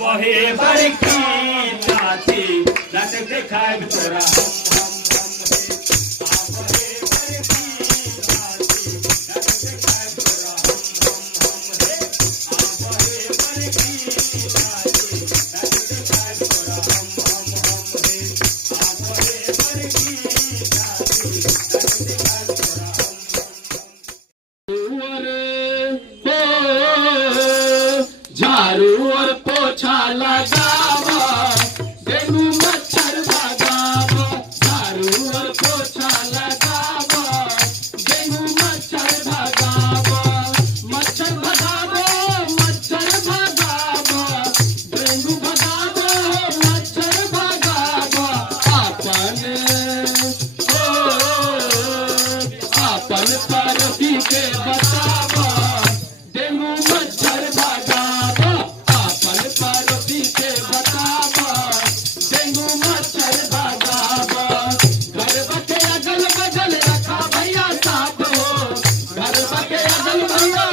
बहे बरकी चाची लट दिखाए तोरा झाड़ू और पोछा लगावा डेंगू मच्छर भगावा झाड़ू और पोछा लगावा डेंगू मच्छर भगावा मच्छर भगावा मच्छर भगावा डेंगू भगावा मच्छर भगावा आपन पड़ोसी के बतावा डेंगू मच्छर भगावा पड़ोसी के बतावा डेंगू मच्छर भगावा घर बके अगल बगल रखा भैया साफ हो घर बके अगल भैया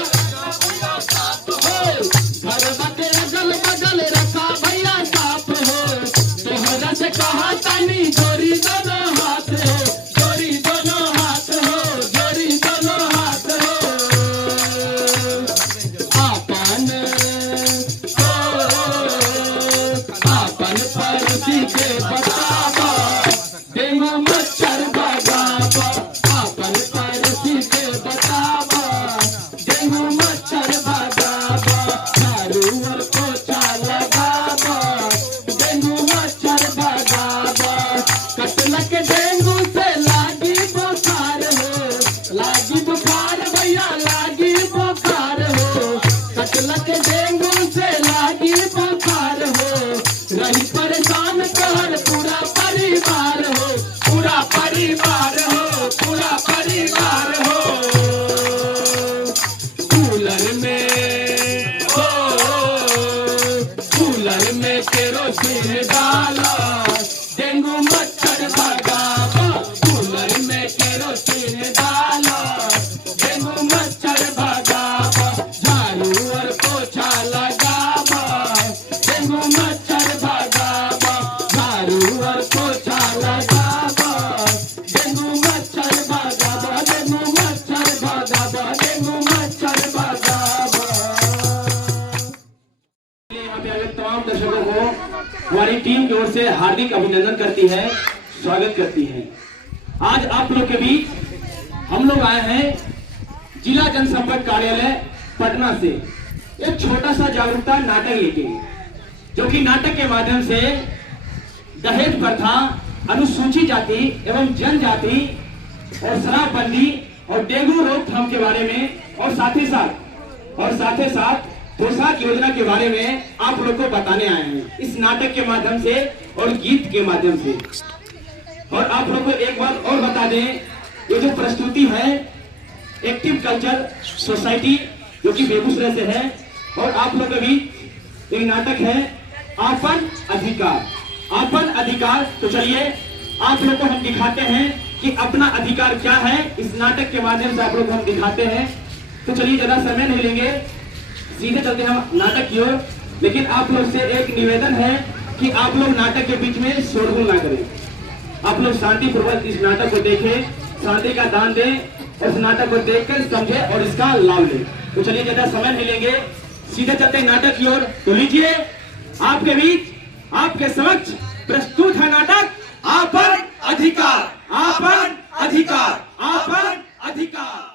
साफ हो घर बके अगल बगल रखा भैया साफ हो तोहरा से कहा तानी जोड़ी दोनों हाथ हो जोड़ी दोनों हाथ हो जोड़ी दोनों हाथ हो आपन पड़ोसी के बतावा डेंगू मच्छर भगावा आपन पड़ोसी के बतावा डेंगू मच्छर भगावा झाड़ू और पोछा लगावा डेंगू मच्छर भगावा कटलक डेंगू से लागी बुखार हो लागी बुखार भैया लागी बुखार हो कटलक डेंगू से लागी बुखार हो रही परेशान कहर पूरा परिवार हो पूरा से हार्दिक अभिनंदन करती है, स्वागत करती है। आज आप लोग के बीच हम लोग आए हैं जिला जनसंपर्क कार्यालय पटना से एक छोटा सा जागरूकता नाटक लेके, जो कि नाटक के माध्यम से दहेज प्रथा, अनुसूचित जाति एवं जनजाति और शराबबंदी और डेंगू रोकथाम के बारे में और साथ ही साथ पोशाक योजना के बारे में आप लोग को बताने आए हैं इस नाटक के माध्यम से और गीत के माध्यम से। और आप लोग को एक बार और बता दें, ये जो प्रस्तुति है एक्टिव कल्चर सोसाइटी जो कि बेगूसराय से है, और आप लोग अभी एक नाटक है आपन अधिकार। आपन अधिकार, तो चलिए आप लोग को हम दिखाते हैं कि अपना अधिकार क्या है। इस नाटक के माध्यम से आप लोग हम दिखाते हैं। तो चलिए ज्यादा समय नहीं लेंगे, सीधे चलते हम नाटक की ओर। लेकिन आप लोग से एक निवेदन है कि आप लोग नाटक के बीच में शोरगुल ना करें। आप लोग शांतिपूर्वक इस नाटक को देखें, शांति का दान दें और इस नाटक को देखकर समझे और इसका लाभ लें। तो चलिए ज्यादा समय नहीं लेंगे, सीधे चलते हैं नाटक की ओर। तो लीजिए आपके बीच, आपके समक्ष प्रस्तुत है नाटक आपन अधिकार। आपन अधिकार, आपन अधिकार।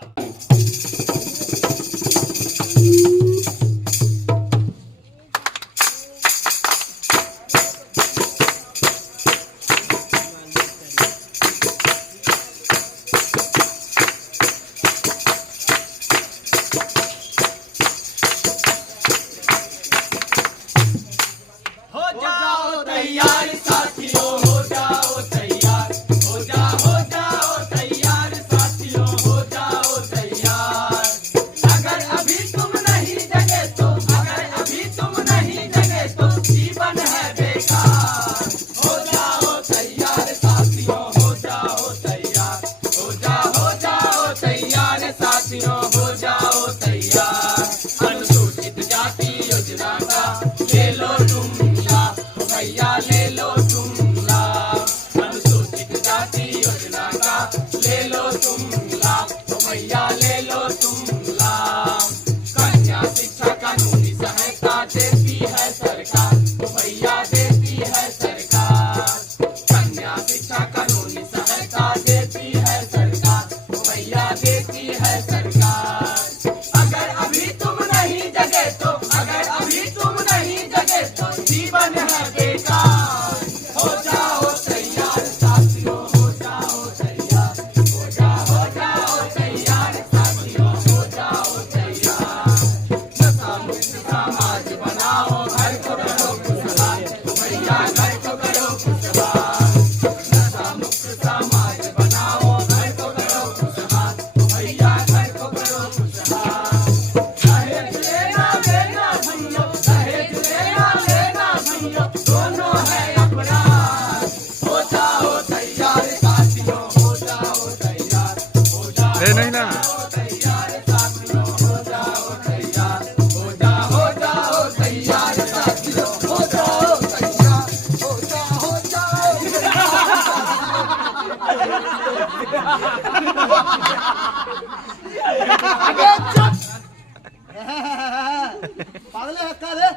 पागले है का रे?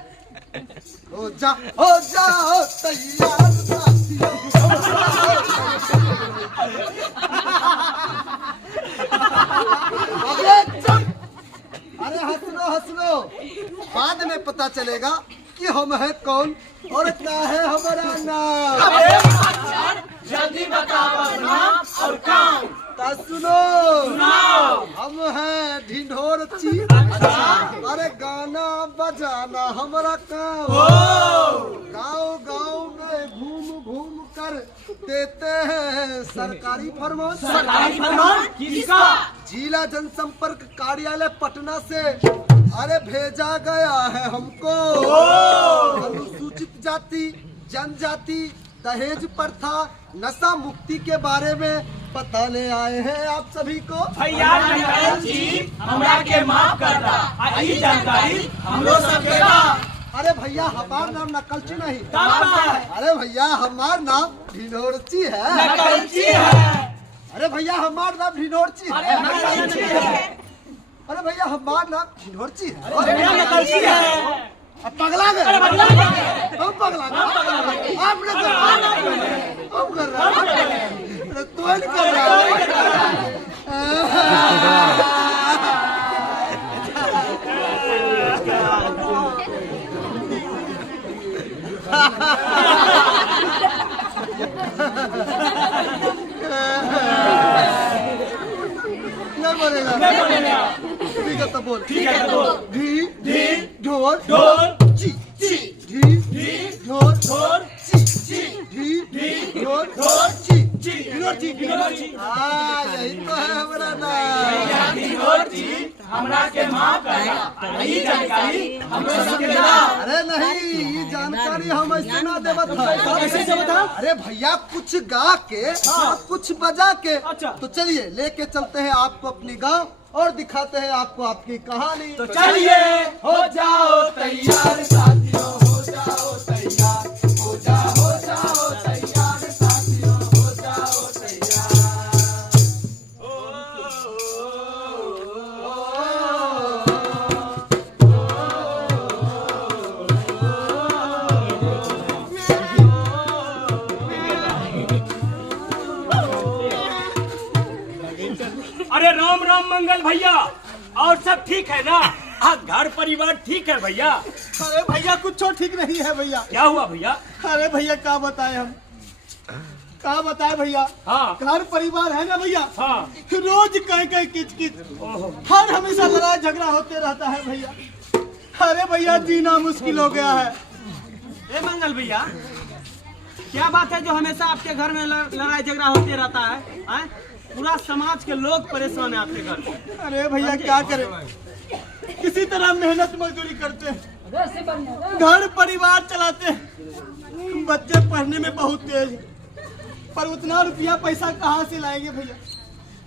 हो जाओ तैयार साथियों। अरे हंस लो, बाद में पता चलेगा कि हम है कौन और क्या है हमारा नाम। जल्दी बताओ नाम और काम। सुनो, हम हैं ढिंढोरची। अरे गाना बजाना हमारा काम। गांव गांव में घूम कर देते हैं सरकारी फरमान। सरकारी फरमान किसका? जिला जनसंपर्क कार्यालय पटना से अरे भेजा गया है हमको। अनुसूचित जाति, जनजाति, दहेज प्रथा, नशा मुक्ति के बारे में बताने आए हैं आप सभी को। भैया हमरा के माफ करता, आई जानकारी हम लोग सबके बा। अरे भैया हमार नाम नकलची नहीं। अरे भैया हमार नाम ढिंढोरची है। नकलची है। अरे भैया हमार नाम ढिंढोरची है। अरे भैया हमार नाम ढिंढोरची है। नकलची है। अब पगला गए। हम पगला आपने कर हम कर रहा है तो नहीं कर रहा नहीं बोलेगा ठीक है तो बोल धी धी ढोल ढोल ची ची धी धी ढोल ढोल ची ची धी धी ढोल ढोल ची ची गिलोची हाँ यही तो है हमारा नाम हमरा के माफ करना यही जानकारी हमरो सबके दा। अरे नहीं ये जानकारी हम ऐसे ना देवत है कैसे से बता? अरे भैया कुछ गा के और कुछ बजा के अच्छा। तो चलिए लेके चलते हैं आपको अपनी गांव और दिखाते हैं आपको आपकी कहानी। तो चलिए हो जाओ तैयार साथियों, हो जाओ तैयार, हो जाओ तैयार साथियों, हो जाओ तैयार। अरे राम राम मंगल भैया, और सब ठीक है ना? घर परिवार ठीक है भैया? अरे भैया कुछ ठीक नहीं है भैया। क्या हुआ भैया? अरे भैया क्या बताए हम, क्या बताए भैया। हाँ घर परिवार है ना भैया, हाँ रोज कहीं किच किच, हर हमेशा लड़ाई झगड़ा होते रहता है भैया। अरे भैया जीना मुश्किल हो गया है। ए मंगल भैया, क्या बात है जो हमेशा आपके घर में लड़ाई झगड़ा होते रहता है? पूरा समाज के लोग परेशान है आपके घर में। अरे भैया क्या करें, किसी तरह मेहनत मजदूरी करते हैं, घर परिवार चलाते हैं। बच्चे पढ़ने में बहुत तेज है, पर उतना रुपया पैसा कहाँ से लाएंगे भैया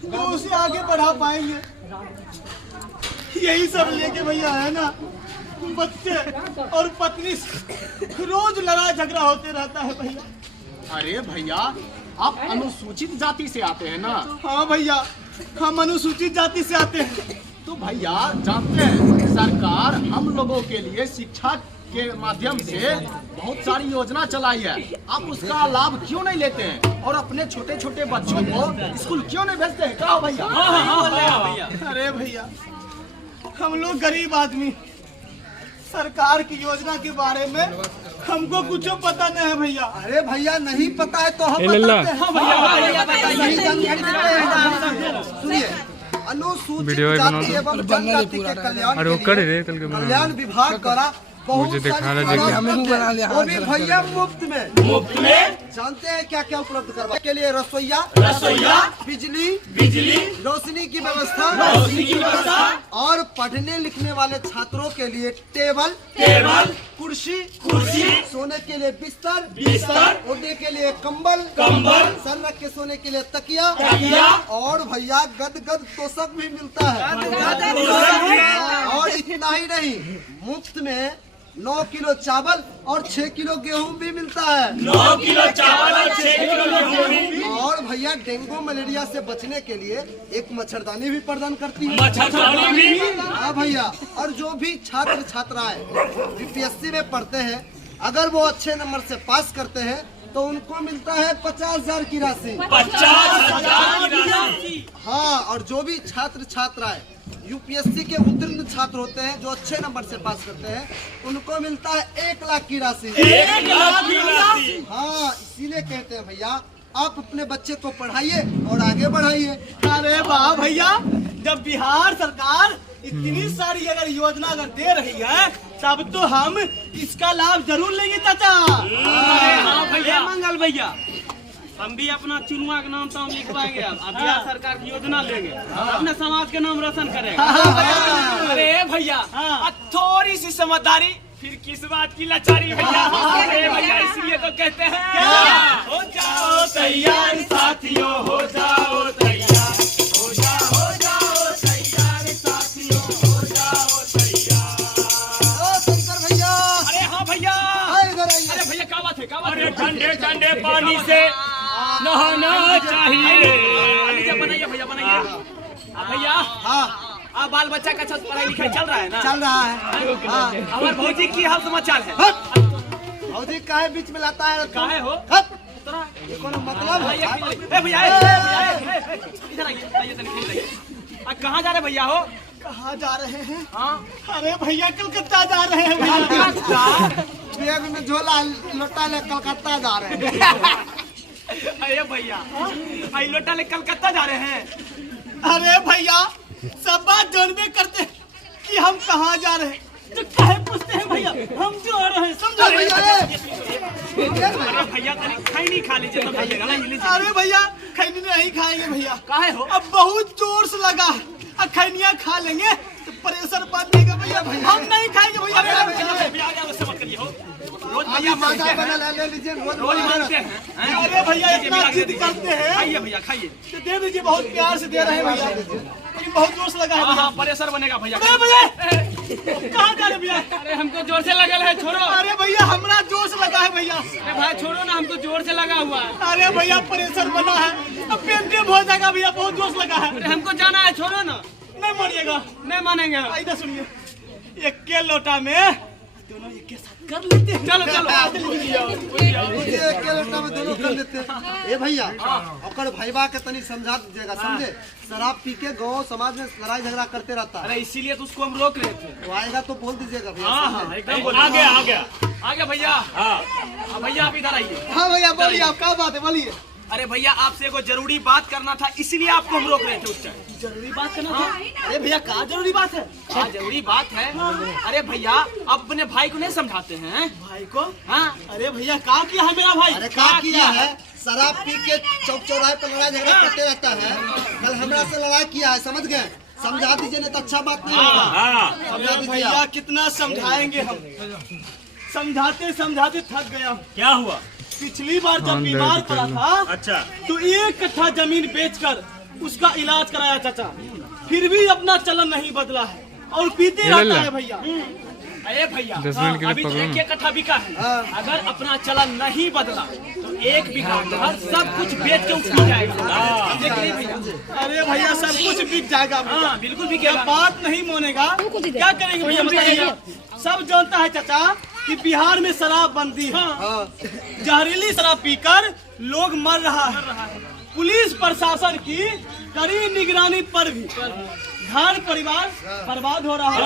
जो उसे आगे बढ़ा पाएंगे। यही सब लेके भैया है ना, बच्चे और पत्नी से रोज लड़ाई झगड़ा होते रहता है भैया। अरे भैया आप अनुसूचित जाति से आते हैं ना? हाँ भैया हम अनुसूचित जाति से आते हैं। तो भैया जानते हैं सरकार हम लोगों के लिए शिक्षा के माध्यम से बहुत सारी योजना चलाई है, आप उसका लाभ क्यों नहीं लेते हैं और अपने छोटे छोटे बच्चों को स्कूल क्यों नहीं भेजते हैं? क्या भैया? अरे भैया हम लोग गरीब आदमी, सरकार की योजना के बारे में हमको कुछ पता नहीं है भैया। अरे भैया नहीं पता है तो हम बताते हैं। सही जानकारी देते हैं। सुनिए, अनुसूचित जाति एवं जनजाति के कल्याण विभाग द्वारा बहुत सारी वो भी भैया मुफ्त में जानते हैं क्या क्या उपलब्ध करवा के लिए रसोईया बिजली रोशनी की व्यवस्था और पढ़ने लिखने वाले छात्रों के लिए टेबल कुर्सी सोने के लिए बिस्तर ओढ़ने के लिए कंबल सर रख के सोने के लिए तकिया और भैया गद तोशक भी मिलता है। और इतना ही नहीं, मुफ्त में 9 किलो चावल और 6 किलो गेहूं भी मिलता है। 9 किलो चावल और 6 किलो गेहूं। और भैया डेंगू मलेरिया से बचने के लिए एक मच्छरदानी भी प्रदान करती है। मच्छरदानी भी? हाँ भैया, और जो भी छात्र छात्राएं यूपीएससी में पढ़ते हैं, अगर वो अच्छे नंबर से पास करते हैं तो उनको मिलता है 50,000 की राशि। 50,000 की राशि? हाँ, और जो भी छात्र छात्राएं यूपीएससी के उत्तीर्ण छात्र होते हैं जो अच्छे नंबर से पास करते हैं, उनको मिलता है 1 लाख की राशि। 1 लाख की राशि? हाँ, इसीलिए कहते हैं भैया आप अपने बच्चे को पढ़ाइए और आगे बढ़ाइए। अरे वाह भैया, जब बिहार सरकार इतनी सारी अगर योजना अगर दे रही है तब तो हम इसका लाभ जरूर लेंगे चाचा। हाँ भैया मंगल भैया, हम भी अपना चुनुआ का नाम तो हम लिखवाएंगे। अब बिहार सरकार की योजना लेंगे, अपने समाज के नाम रोशन करेंगे। अरे भैया थोड़ी सी समझदारी, फिर किस बात की लाचारी भैया? अरे भैया इसलिए तो कहते हैं हो जाओ तैयार साथियों, हो जाओ तैयार, हो जाओ तैयार साथियों, हो जाओ तैयार। शंकर भैया, अरे हाँ भैया, इधर आइए। अरे भैया क्या बात है, क्या बात है? ठंडे ठंडे पानी से नहाना चाहिए। बनाइए भैया, बनाइए भैया। हाँ, बाल बच्चा का अच्छा पढ़ाई लिखाई चल रहा है ना? चल रहा है। हाँ, हमारे भौजी की हाल समाचार है? भौजी काहे बीच में लाता है? काहे हो? हट! उतरा। ये कोनो मतलब है? ए भैया, इधर आइए तनिक इधर आइए। कहाँ जा रहे भैया हो? कहाँ जा रहे हैं? हाँ अरे भैया कलकत्ता जा रहे हैं भैया। बैग में झोला लोटा ले कलकत्ता जा रहे हैं। अरे भैया भाई लोटा ले कलकत्ता जा रहे हैं। अरे भैया सब बात जानबे करते हैं कि हम कहाँ जा रहे हैं, तो काहे पूछते हैं भैया? हम जा रहे हैं, समझो भैया। अरे भैया तनिक खैनी खा लीजिए तो भैया गला हिल लीजिए। अरे भैया खैनी नहीं खाएंगे भैया। काहे हो? अब बहुत जोर से लगा है, अब खैनिया खा लेंगे तो प्रेशर बढ़ेगा भैया। हम नहीं खाएंगे भैया। भैया गुस्सा मत करिए हो। रोज भैया माजा मांगते बना हैं, ले लीजिए, रोज रोज मांगते मांगते हैं। हैं। अरे भैया इतना जिद करते हैं, खाइए भैया खाइए। तो दे दीजिए, बहुत प्यार से दे रहे हैं भैया, लेकिन बहुत जोर से लगा है हाँ भैया। हाँ प्रेशर बनेगा भैया। अरे भैया कहाँ जा रहे भैया? अरे हमको जोर से लगल है, छोड़ो। अरे भैया हमरा जोर से लगा है भैया। अरे भाई छोड़ो ना, हमको जोर से लगा हुआ है। अरे भैया प्रेशर बना है, अब पेंटिंग हो जाएगा भैया, बहुत जोर से लगा है। अरे हमको जाना है, छोड़ो ना। नहीं मानिएगा, नहीं मानेंगे हम। इधर सुनिए, एक के लोटा में दोनों एक के साथ कर लेते हैं। चलो चलो मुझे एक के लोटा में दोनों कर लेते हैं। ए भैया ओकर भैया के तनी समझा दीजिएगा, समझे? शराब पी के गाँव समाज में लड़ाई झगड़ा करते रहता है। अरे इसीलिए तो उसको हम रोक रहे थे। वो आएगा तो बोल दीजिएगा भैया। हाँ हाँ एकदम बोलो। आ गया भैया। हाँ भैया आप इधर आइए। हाँ भैया बोलिए, आप क्या बात है बोलिए। अरे भैया आपसे एगो जरूरी बात करना था, इसलिए आपको हम रोक रहे थे उस टाइम। जरूरी बात करना था? अरे भैया क्या जरूरी बात है? क्या जरूरी बात है? अरे भैया आप अपने भाई को नहीं समझाते हैं? भाई को? हाँ अरे भैया क्या किया है मेरा भाई? अरे क्या किया है? शराब पी के चौक चौराहे पर लड़ाई झगड़ा करते रहता है। कल हमरा से लड़ाई किया है, समझ गए? समझा दीजिए, नहीं तो अच्छा बात नहीं होगा। समझा अरे दीजिए भैया आप। कितना समझाएंगे हम, समझाते समझाते थक गया। क्या हुआ? पिछली बार जब बीमार पड़ा था, अच्छा तो 1 कट्ठा जमीन बेचकर उसका इलाज कराया चाचा, फिर भी अपना चलन नहीं बदला है और पीते रहता है भैया। अरे भैया 10 मिनट के लिए अभी तो पकड़ो ना। 1 कट्ठा बिका है। अगर अपना चलन नहीं बदला तो 1 बीघा घर सब कुछ बेच के उठ जाएगा। समझे कि नहीं भैया? अरे भैया सब कुछ बिक जाएगा भैया। हाँ बिल्कुल क्या बिकेगा। बात नहीं मानेगा, क्या करेंगे भैया बताइए? सब जानता है चाचा कि बिहार में शराब बंदी है, जहरीली शराब पीकर लोग मर रहा है। पुलिस प्रशासन की कड़ी निगरानी पर भी घर परिवार बर्बाद हो रहा है।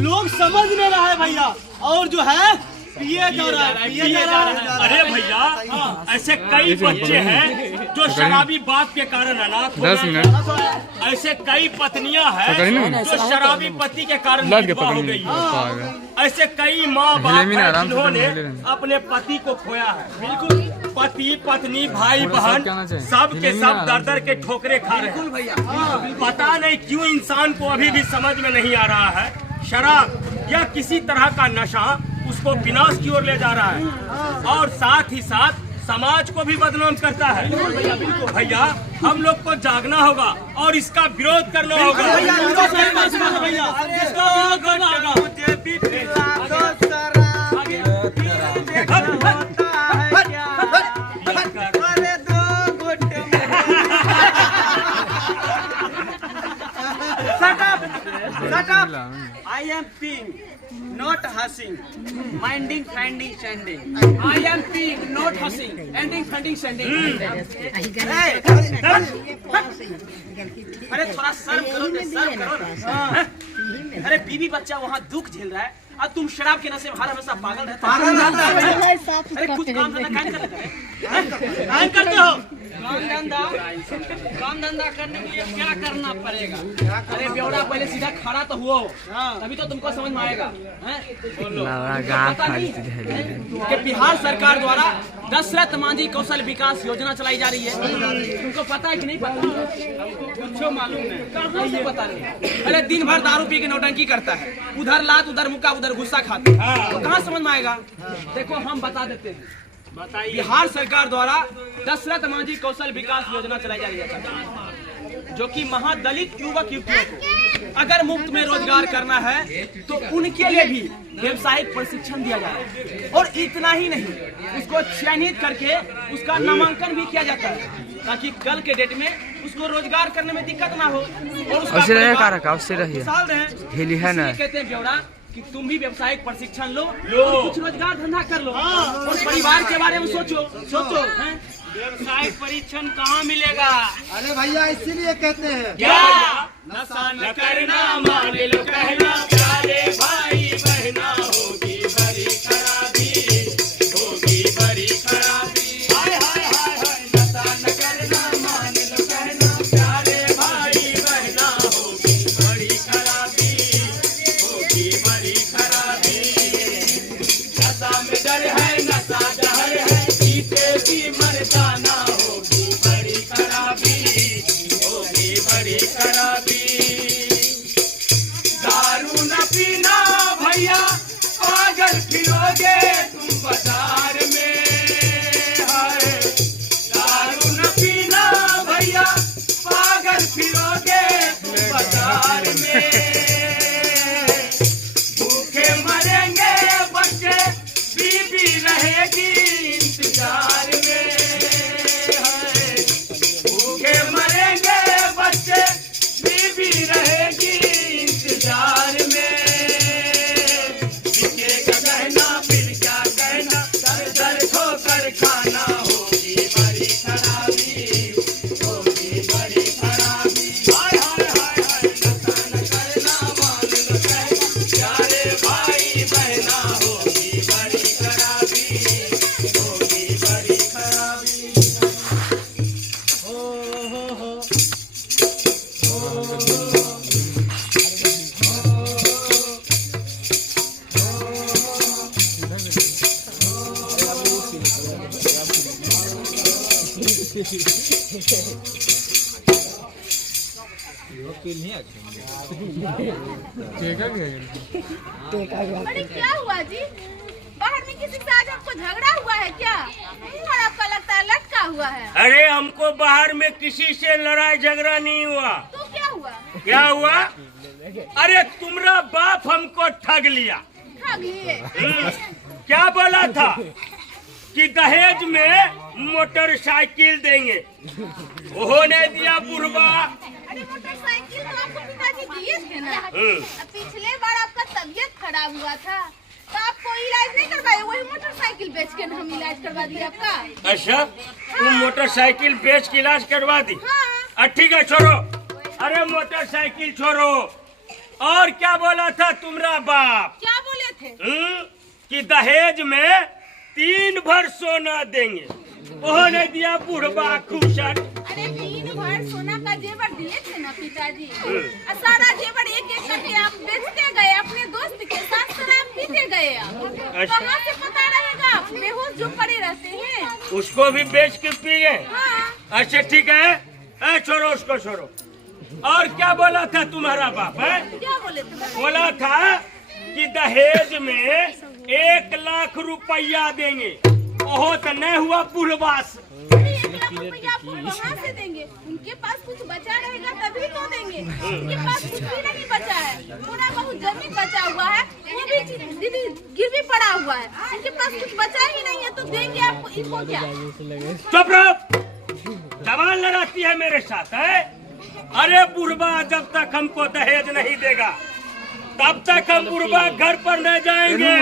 लोग समझ नहीं रहा है भैया, और जो है पिए जा रहा है, पिए जा रहा है। अरे भैया ऐसे कई बच्चे हैं जो शराबी बाप के कारण अनाथ हो 10 गए। मिनट ऐसे कई पत्नियां पकड़ी ना। हैं जो शराबी पति के कारण लग के विधवा हो गई पकड़ने हैं। ऐसे कई माँ बाप हिले भी ना, हैं आराम से जिन्होंने हिले रहना। अपने पति को खोया है। बिल्कुल पति पत्नी भाई थोड़ा बहन क्या होना चाहिए? सब के हिले भी ना, सब आराम दर दर के ठोकरे खा रहे हैं। भैया पता नहीं क्यों इंसान को अभी भी समझ में नहीं आ रहा है, शराब या किसी तरह का नशा उसको विनाश की ओर ले जा रहा है और साथ ही साथ समाज को भी बदनाम करता है। भैया हम लोग को जागना होगा और इसका विरोध करना होगा। भैया इसको सही बात सुनो भैया, इसका विरोध करना होगा। I am peeing, not hussing, minding, finding, standing. I am peeing, not hussing, ending, finding, standing. अरे थोड़ा शर्म करो ना। अरे बीवी बच्चा वहाँ दुख झेल रहा है और तुम शराब के नशे में हर हमेशा पागल रहता है। अरे कुछ काम धंधा काहे नहीं करते? नहीं करते हो? काम धंधा करने के लिए क्या करना पड़ेगा? अरे बेवड़ा पहले सीधा खड़ा तो हुआ तभी तो तुमको समझ में आएगा। पता नहीं कि बिहार सरकार द्वारा दशरथ मांझी कौशल विकास योजना चलाई जा रही है। तुमको पता है कि नहीं पता? कुछ मालूम नहीं, कहाँ से पता नहीं। अरे दिन भर दारू पी के नौटंकी करता है, उधर लात उधर मुक्का उधर गुस्सा खाता है, तो कहाँ समझ में आएगा? देखो हम बता देते हैं। बिहार सरकार द्वारा दशरथ मांझी कौशल विकास योजना चलाई जा रही है, जो कि महादलित युवक युवतियों को अगर मुफ्त में रोजगार करना है तो उनके लिए भी व्यवसायिक प्रशिक्षण दिया जा रहा है। और इतना ही नहीं, उसको चयनित करके उसका नामांकन भी किया जाता है ताकि कल के डेट में उसको रोजगार करने में दिक्कत ना हो और उसका अवश्य रहे परिवार कारक, अवश्य रहिए। खुशहाल रहे। हिली है ना। इसलिए कहते हैं बेवड़ा कि तुम भी व्यवसायिक प्रशिक्षण लो लो। और कुछ रोजगार धंधा कर लो और परिवार के बारे में सोचो हैं? व्यवसायिक परीक्षण कहाँ मिलेगा? अरे भैया इसीलिए कहते हैं क्या नशा न करना मान लो कहना, प्यारे भाई बहना होगी बड़ी खराबी, होगी बड़ी खराबी। हाय हाय हाय हाय, नशा न करना मान लो कहना, प्यारे भाई बहना होगी बड़ी खराबी, होगी बड़ी खराबी। नशा में डर है, नशा जहर है, पीते भी मर जाना, होगी बड़ी खराबी, होगी बड़ी खराबी। दारू न पीना भैया, पागल फिरोगे तुम बाजार में, हाय। दारू न पीना भैया, पागल फिरोगे तुम बाजार में। भूखे मरेंगे बच्चे, बीबी रहेगी इंतजार में, हाय। भूखे मरेंगे बच्चे, बीबी रहेगी इंतजार में। बिकेगा गहना फिर क्या कहना, दर दर ठोकर खाना, होगी बड़ी खराबी, होगी बड़ी खराबी। हाय हाय हाय हाय, नशा न करना मान लो कहना, प्यारे भाई बहना होगी बड़ी खराबी, होगी बड़ी खराबी। अरे क्या हुआ जी? बाहर में किसी से आज आपको झगड़ा हुआ है क्या? और आपका लगता है लटका हुआ है। अरे हमको बाहर में किसी से लड़ाई झगड़ा नहीं हुआ। तो क्या हुआ? क्या हुआ? अरे तुम्हारा बाप हमको ठग लिया। ठग लिए? क्या बोला था कि दहेज में मोटरसाइकिल देंगे, वो नहीं दिया बुढ़वा। अरे मोटरसाइकिल तो आपको पिताजी दिए थे ना। अब पिछले बार आपका तबीयत खराब हुआ था तो आपको इलाज नहीं करवाए, वही मोटरसाइकिल बेच के हम इलाज करवा दिए आपका। अच्छा, तुम मोटरसाइकिल बेच के इलाज करवा दी? हाँ। ठीक है, छोड़ो। अरे मोटरसाइकिल छोड़ो, और क्या बोला था तुम्हारा बाप? क्या बोले थे? कि दहेज में 3 भर सोना देंगे, वो नहीं दिया बुढ़वा खूसट। अरे 3 भर सोना का जेवर दिए थे ना पिताजी, और सारा जेवर एक एक करके आप बेचते गए, अपने दोस्त के साथ शराब पीते गए। अच्छा। कहाँ से पता रहेगा? आप बेहोश जो पड़े रहते हैं। उसको भी बेच के पी गए? हाँ। अच्छा ठीक है, छोड़ो उसको, छोड़ो। और क्या बोला था तुम्हारा बाप है? क्या बोले थे? बोला था कि दहेज में 1 लाख रुपया देंगे, वो तो नहीं हुआ बुढ़वास। 1 लाख रुपया आपको कहाँ से देंगे? उनके पास कुछ बचा रहेगा तभी तो देंगे। उनके पास कुछ भी नहीं बचा है, थोड़ा बहुत जमीन बचा हुआ है, वो भी दीदी गिरवी पड़ा हुआ है। उनके पास कुछ बचा ही नहीं है तो देंगे आपको, इनको क्या? चुप रहो, जवान लड़ाती है मेरे साथ है? अरे बुढ़वा जब तक हमको दहेज नहीं देगा तब तक हम बुढ़वा घर पर न जाएंगे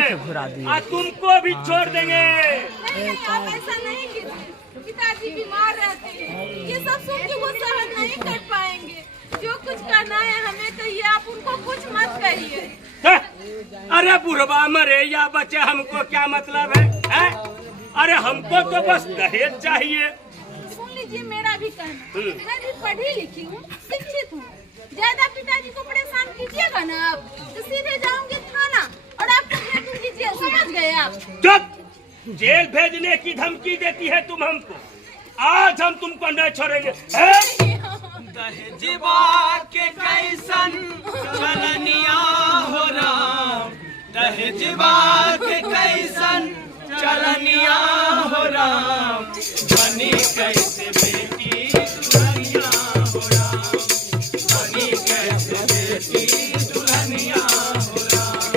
और तुमको भी छोड़ देंगे। नहीं आप ऐसा नहीं कीजिए, पिताजी बीमार रहते हैं, ये सब सुन के वो सहन नहीं कर पाएंगे। जो कुछ करना है हमें कहिए, आप उनको कुछ मत कहिए। अरे बुढ़वा मरे या बचे हमको क्या मतलब है? अरे हमको तो बस दहेज चाहिए। सुन लीजिए मेरा भी कहना, मैं भी पढ़ी लिखी हूँ, शिक्षित हूँ। ज्यादा पिताजी को परेशान कीजिएगा ना आप तो सीधे जाऊंगे थाना और आपको भेज दीजिए, समझ गए आप? चुप, जेल भेजने की धमकी देती है तुम हमको। आज हम तुमको न छोड़ेंगे। दहेजवा के कैसन चलनिया हो राम, दहेजवा के कैसन चलनिया हो राम, बनी कैसे बेटी दुल्हनिया हो राम, बनी कैसे बेटी दुल्हनिया हो राम,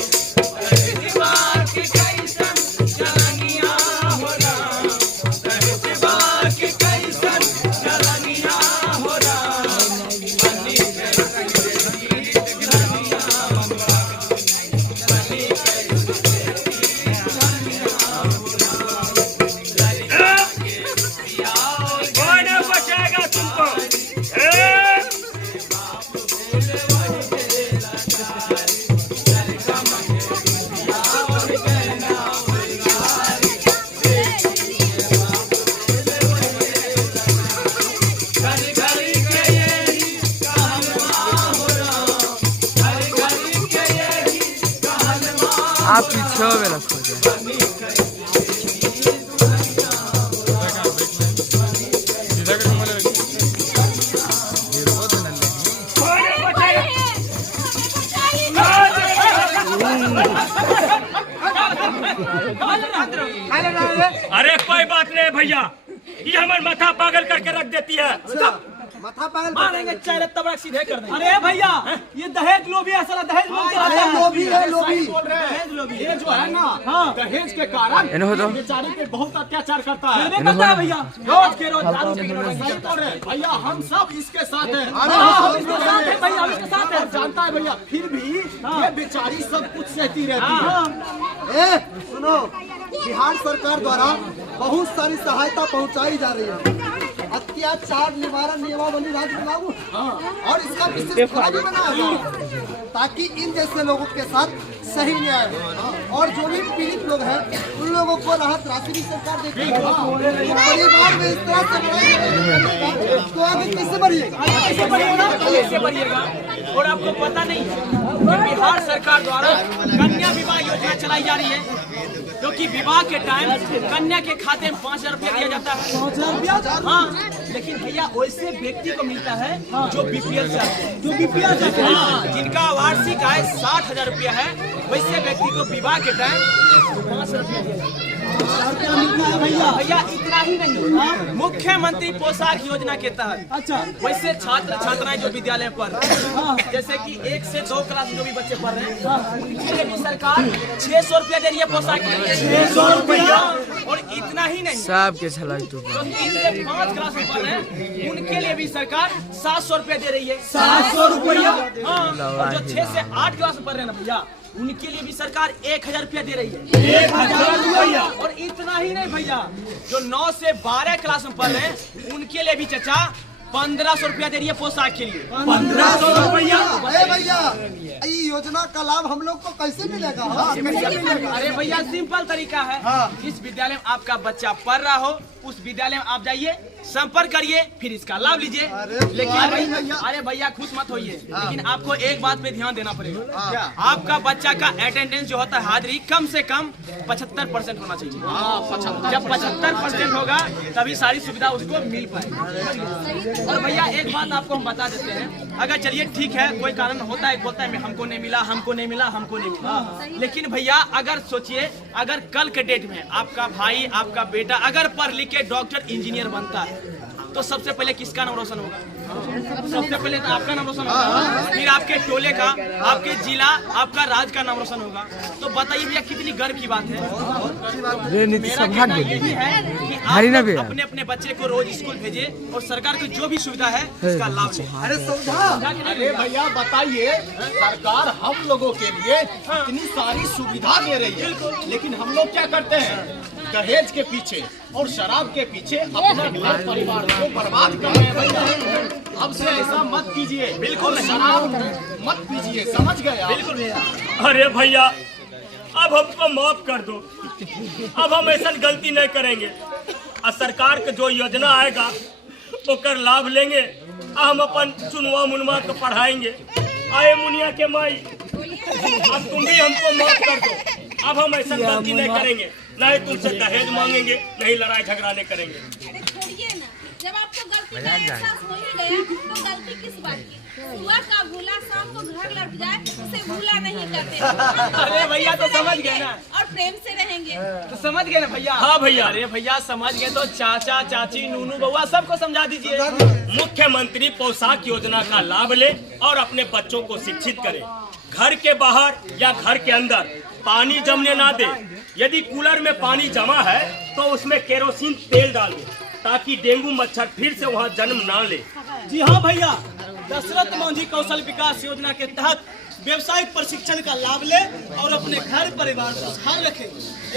दहेजवा के कैसन चलनिया हो राम, दहेजवा के कैसन चलनिया हो राम, बनी कैसे बेटी दुल्हनिया हो राम, बनी आप पीछे हो मेरा सोचा अरे कोई बात नहीं भैया, ये हमारे माथा पागल करके रख देती है। माथा पागल मारेंगे चेहरे तब सीधे कर देंगे। अरे भैया ये दहेज लोभी है, साला दहेज लोग अरे लोभी है लोभी। दहेज लोभी ये जो है ना दहेज के कारण बेचारे पे बहुत अत्याचार करता है। हमें पता है भैया, रोज के रोज दारू के रोज सही बोल रहे हैं भैया, हम सब इसके साथ हैं। हम इसके साथ हैं भैया, हम इसके साथ हैं। जानता है भैया, फिर भी ये बेचारी सब कुछ सहती रहती है। ए सुनो, बिहार सरकार द्वारा बहुत सारी सहायता पहुंचाई जा रही है। अत्याचार निवारण नियमावली राज्य लागू और इसका विशेष धारा भी बना है ताकि इन जैसे लोगों के साथ सही न्याय हो और जो भी पीड़ित लोग हैं उन लोगों को राहत राशि भी सरकार देती है। परिवार में इस तरह से बढ़ाई तो आगे कैसे बढ़िएगा? कैसे बढ़िएगा? और आपको पता नहीं कि बिहार सरकार द्वारा कन्या विवाह योजना चलाई जा रही है, जो कि विवाह के टाइम कन्या के खाते में 5,000 रुपया दिया जाता है। 5,000 रुपया? हाँ, लेकिन भैया वैसे व्यक्ति को मिलता है जो बीपीएल से आते हैं, जो बीपीएल से जिनका वार्षिक आय 60,000 रुपया है, वैसे व्यक्ति को विवाह के टाइम 5,000 रुपया दिया जाता है। भैया इतना ही नहीं, मुख्यमंत्री पोशाक योजना के तहत अच्छा वैसे छात्र छात्राएं जो विद्यालय पढ़ रहे हैं, जैसे कि 1 से 2 क्लास जो भी बच्चे पढ़ रहे हैं, उनके लिए भी सरकार 600 रुपया दे रही है पोशाक के लिए। 600 रुपया। और इतना ही नहीं, सबके छलाई तो जो 3 से 5 क्लास में पढ़ रहे हैं उनके लिए भी सरकार 700 रुपया दे रही है। 700 रुपया? हाँ, और जो 6 से 8 क्लास में पढ़ रहे हैं ना भैया, उनके लिए भी सरकार 1,000 रुपया दे रही है। 1,000 रुपया? और इतना ही नहीं भैया, जो 9 से 12 क्लास में पढ़ रहे हैं उनके लिए भी चचा 1,500 रुपया दे रही है पोशाक के लिए। 1,500 रुपया? अरे भैया, ये योजना का लाभ हम लोग को कैसे मिलेगा? अरे भैया सिंपल तरीका है, जिस विद्यालय में आपका बच्चा पढ़ रहा हो उस विद्यालय में आप जाइए, संपर्क करिए, फिर इसका लाभ लीजिए। लेकिन अरे भैया खुश मत होइए, लेकिन आपको एक बात पे ध्यान देना पड़ेगा। क्या? आपका बच्चा का अटेंडेंस जो होता है हाजिरी कम से कम 75% होना चाहिए। जब 75% होगा तभी सारी सुविधा उसको मिल पाएगी। और भैया एक बात आपको हम बता देते हैं, अगर चलिए ठीक है कोई कारण होता है, बोलता है हमको नहीं मिला, हमको नहीं मिला, हमको नहीं मिला, लेकिन भैया अगर सोचिए, अगर कल के डेट में आपका भाई आपका बेटा अगर पढ़ लिख के डॉक्टर इंजीनियर बनता है तो सबसे पहले किसका नाम रोशन होगा? सबसे पहले तो आपका नाम रोशन होगा, फिर आपके टोले का, आपके जिला, आपका राज्य का नाम रोशन होगा। तो बताइए भैया कितनी गर्व की बात है। मेरा कहना यही है कि आप अपने अपने बच्चे को रोज स्कूल भेजे और सरकार की जो भी सुविधा है उसका लाभ ले। अरे भैया बताइए, सरकार हम लोगों के लिए इतनी सारी सुविधा दे रही है, लेकिन हम लोग क्या करते हैं? दहेज के पीछे और शराब के पीछे अपने घर परिवार को बर्बाद कर रहे हैं भैया। अब से ऐसा मत कीजिए, बिल्कुल शराब मत पीजिए, समझ गए आप? बिल्कुल भैया। अरे भैया अब हमको माफ कर दो, अब हम ऐसा गलती नहीं करेंगे। और सरकार का जो योजना आएगा वो कर लाभ लेंगे, हम अपन चुनवा मुनवा को पढ़ाएंगे। आए मुनिया के माई, अब तुम भी हमको माफ कर दो, अब हम ऐसा गलती नहीं करेंगे, नहीं तुमसे दहेज मांगेंगे, नहीं लड़ाई झगड़ा नहीं करेंगे। अरे छोड़िए ना, जब आपको गलती का एहसास हो ही गया तो गलती किस बात की? सुबह का भूला शाम को घर लौट जाए उसे भूला नहीं करते। अरे भैया तो समझ गए ना, और प्रेम से रहेंगे। तो समझ गए ना भैया? हाँ भैया। अरे भैया समझ गए तो चाचा चाची नूनू बउआ सबको समझा दीजिए। मुख्यमंत्री पोशाक योजना का लाभ ले और अपने बच्चों को शिक्षित करे। घर के बाहर या घर के अंदर पानी जमने ना दे। यदि कूलर में पानी जमा है तो उसमें केरोसिन तेल डाल दे ताकि डेंगू मच्छर फिर से वहाँ जन्म ना ले। जी हाँ भैया, दशरथ मांझी कौशल विकास योजना के तहत व्यवसायिक प्रशिक्षण का लाभ ले और अपने घर परिवार को ख्याल रखें।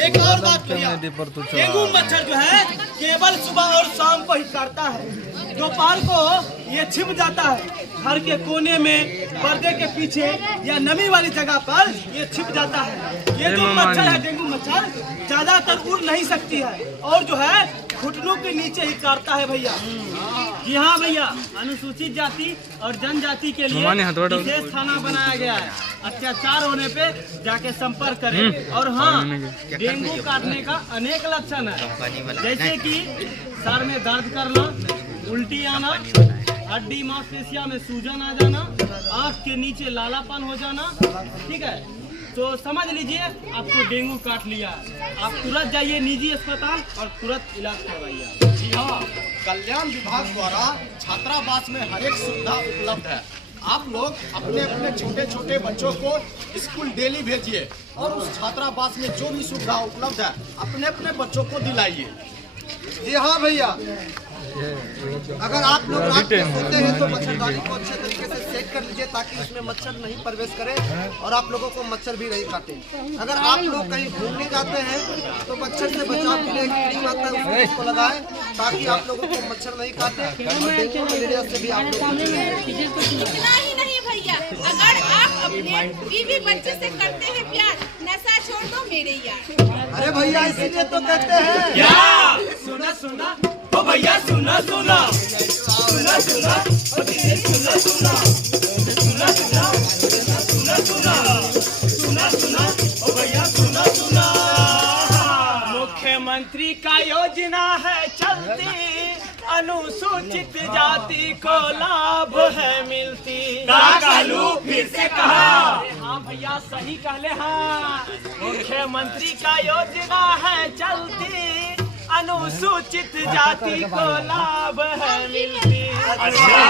एक और बात भैया, डेंगू मच्छर जो है केवल सुबह और शाम को ही काटता है, दोपहर को ये छिप जाता है घर के कोने में, पर्दे के पीछे या नमी वाली जगह पर ये छिप जाता है। ये जो मच्छर है डेंगू मच्छर ज्यादातर उड़ नहीं सकती है और जो है घुटनों के नीचे ही काटता है भैया। जी हाँ भैया, अनुसूचित जाति और जनजाति के लिए विशेष थाना बनाया गया है। अत्याचार होने पे जाके संपर्क करें। और हाँ, डेंगू काटने का अनेक लक्षण है, जैसे कि सर में दर्द करना, उल्टी आना, हड्डी मांसपेशिया में सूजन आ जाना, आँख के नीचे लालापन हो जाना। ठीक है, तो समझ लीजिए आपको डेंगू काट लिया। आप तुरंत जाइए निजी अस्पताल और तुरंत इलाज करवाइए। जी हाँ, कल्याण विभाग द्वारा छात्रावास में हर एक सुविधा उपलब्ध है। आप लोग अपने अपने छोटे छोटे बच्चों को स्कूल डेली भेजिए और उस छात्रावास में जो भी सुविधा उपलब्ध है अपने अपने बच्चों को दिलाइए। जी हाँ भैया, अगर आप लोग रात में सोते हैं तो मच्छरदानी को अच्छे तरीके से सेट कर लीजिए ताकि उसमें मच्छर नहीं प्रवेश करे और आप लोगों को मच्छर भी नहीं काटे। अगर आप लोग कहीं घूमने जाते हैं तो मच्छर से बचाव के लिए क्रीम आता है उसको लगाएं ताकि आप लोगों को मच्छर नहीं काटे और डेंगू मलेरिया से भी आप लोग। इतना ही नहीं भैया, अगर आप अपने बीवी बच्चे से करते हैं प्यार, नशा छोड़ दो मेरे यार। अरे भैया, इसीलिए तो कहते हैं क्या सुना सुना ओ भैया, सुना सुना सुना सुना ओ दीदी, सुना सुना सुना सुना सुना सुना सुना सुना ओ भैया, सुना सुना। मुख्यमंत्री का योजना है चलती, अनुसूचित जाति को लाभ है मिलती। कालू फिर से कहा। हाँ भैया, सही कहले। हाँ, मुख्यमंत्री का योजना है चलती, अनुसूचित जाति को लाभ है मिलती। अच्छा,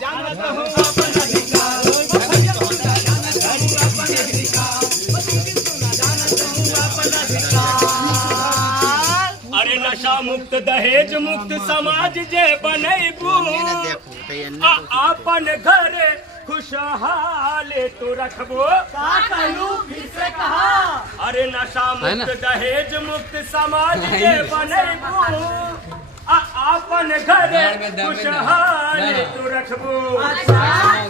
जानता हूँ अपन अधिकार, जानता हूँ अपन अधिकार। अरे नशा मुक्त दहेज मुक्त समाज जे बनेबू, अपन घर खुशहाल तो रखबो। कालू फिर से कहा। अरे नशा मुक्त दहेज मुक्त समाज जे बनेबू, अपन घर खुशहाल तो रखबो।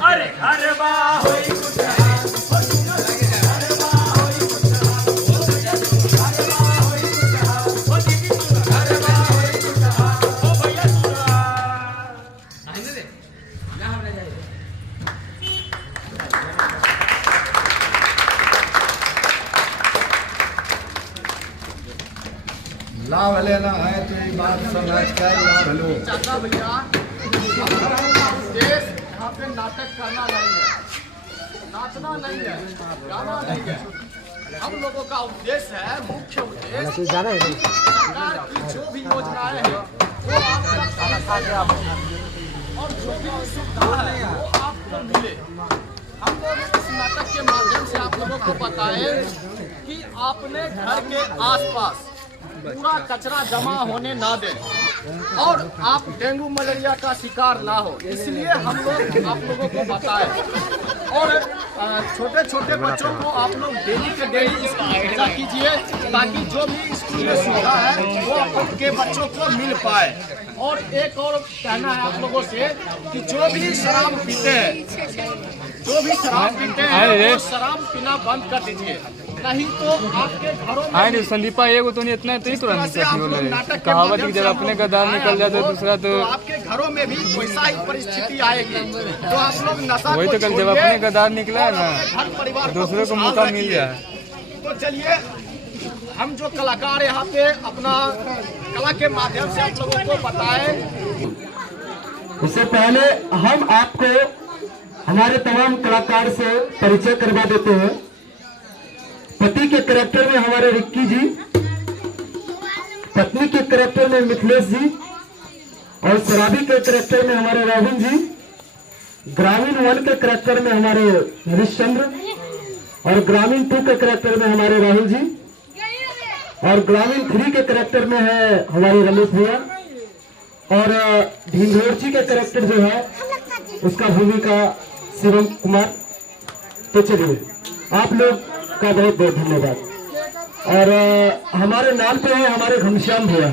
अरे घरवा होई खुशहाल, लाभ लेना है तो ये बात समझ कर लाभ लो। चाचा भैया, हम लोगों का उद्देश्य यहाँ पे नाटक करना नहीं है, नाचना नहीं है, गाना नहीं है। हम लोगों का उद्देश्य है, मुख्य उद्देश्य सरकार की जो भी योजनाएं हैं वो आप तक पहुंचाए और जो भी सुविधा है वो आपको मिले। हम लोग इस नाटक के माध्यम से आप लोगों को बताएं कि आपने घर के आसपास पूरा कचरा जमा होने ना दें और आप डेंगू मलेरिया का शिकार ना हो, इसलिए हम लोग आप लोगों को बताएं। और छोटे छोटे बच्चों को आप लोग डेली के डेली स्कूल भेजा कीजिए ताकि जो भी स्कूल में सुविधा है वो आपके बच्चों को मिल पाए। और एक और कहना है आप लोगों से कि जो भी शराब पीते हैं, वो शराब पीना बंद कर दीजिए, नहीं तो आपके घरों में संदीपा एगो तो नहीं इतना तो कहावत की जब अपने का दाल निकल जाता है दूसरा तो आपके घरों में भी वैसा ही परिस्थिति आएगी। तो आप लोग नशा वही तो कल जब अपने का दाल निकला है ना दूसरे को मौका मिल जाए। तो चलिए, हम जो कलाकार यहाँ पे अपना कला के माध्यम से आप लोगों को बताएं। उससे पहले हम आपको हमारे तमाम कलाकार से परिचय करवा देते हैं। पति के कैरेक्टर में हमारे रिक्की जी, पत्नी के कैरेक्टर में मिथिलेश जी और शराबी के कैरेक्टर में हमारे रोबिन जी, ग्रामीण 1 के कैरेक्टर में हमारे हरिश्चंद्र और ग्रामीण 2 के कैरेक्टर में हमारे राहुल जी और ग्रामीण 3 के कैरेक्टर में है हमारे रमेश भैया और ढिंढोरची के कैरेक्टर जो है उसका भूमिका शिवम कुमार। तो चलिए, आप लोग का बहुत बहुत धन्यवाद। और हमारे नाम पे है हमारे घनश्याम भैया।